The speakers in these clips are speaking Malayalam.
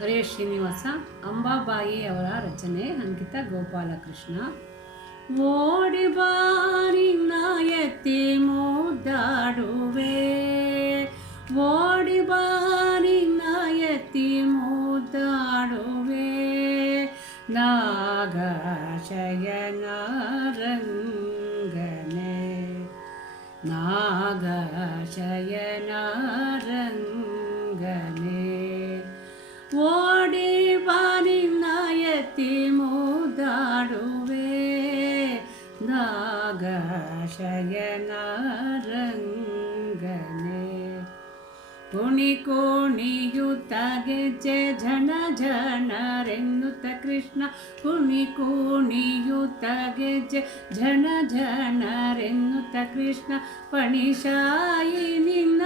ಹರೇಶ್ ಶ್ರೀನಿವಾಸ, ಅಂಬಾಬಾಯಿ ಅವರ ರಚನೆ, ಅಂಕಿತ ಗೋಪಾಲಕೃಷ್ಣ. ಓಡಿ ಬಾರಿ ನಾಯತಿ ಮೂದಾಡುವೆ. ಓಡಿ ಬಾರಿ ನಾಯತಿ ಮೂದಾಡುವೆ. ನಾಗಶಯನಾರಂಗನೆ. ನಾಗಶಯನಾರಂಗನೆ ನಾಗಶಯನಾರಂಗನೆ ಕುಣಿ ಕೋಣಿಯುತ ಗೆಜ್ಜೆ ಝಣ ಝಣರೆನ್ನುತ್ತ ಕೃಷ್ಣ ಕುಣಿ ಕೋಣಿಯುತ ಗೆಜ್ಜೆ ಝಣ ಝಣರೆನ್ನುತ್ತ ಕೃಷ್ಣ ಪಣಿಶಾಯಿ ನಿನ್ನ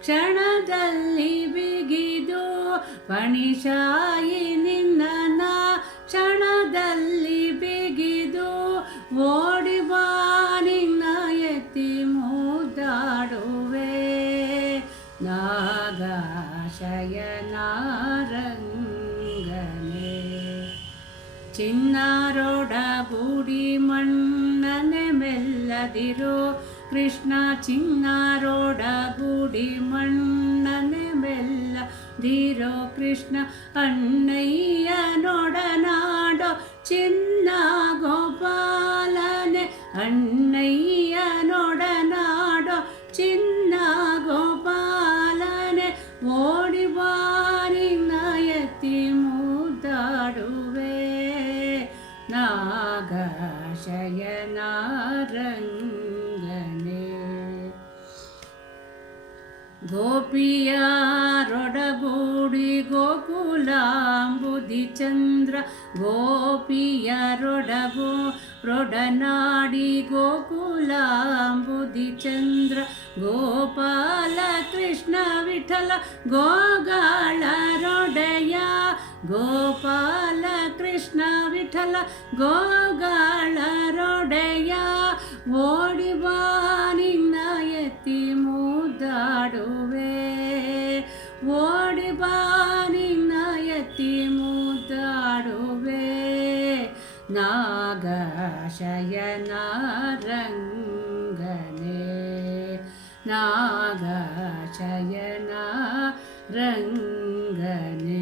ಕ್ಷಣದಲ್ಲಿ ಬಿಗಿದು ಪಣಿಶಾಯಿ ನಿನ್ನ ശയനാരംഗനേ ചിന്നാരോട കൂടി മണ്ണനെ മെല്ലതിരോ. കൃഷ്ണ ചിന്നാരോട കൂടി മണ്ണനെ മെല്ലതിരോ. കൃഷ്ണ അണ്ണയ്യനോടനാടോ ചിന്ന ഗോപാലനെ അണ്ണയ്യനോടനാടോ ചിന്ന ശയനാരംഗനെ ഗോപിയാരൊടകൂടി ഗോകുലാംബുധിചന്ദ്ര ഗോപിയാരൊടകോ റൊടനാടി ഗോകുലാംബുധിചന്ദ്ര ഗോപാല കൃഷ്ണ വിഠല ഗോകാള റൊടയ ഗോപാല കൃഷ്ണ വിഠല ഗോകളൊടയ ഓടിവാനിന്നയത്തി മൂതാടുവേ. ഓടിവാനിന്നയത്തി മൂതാടുവേ. നാഗശയനാരംഗനേ. നാഗശയന രംഗനേ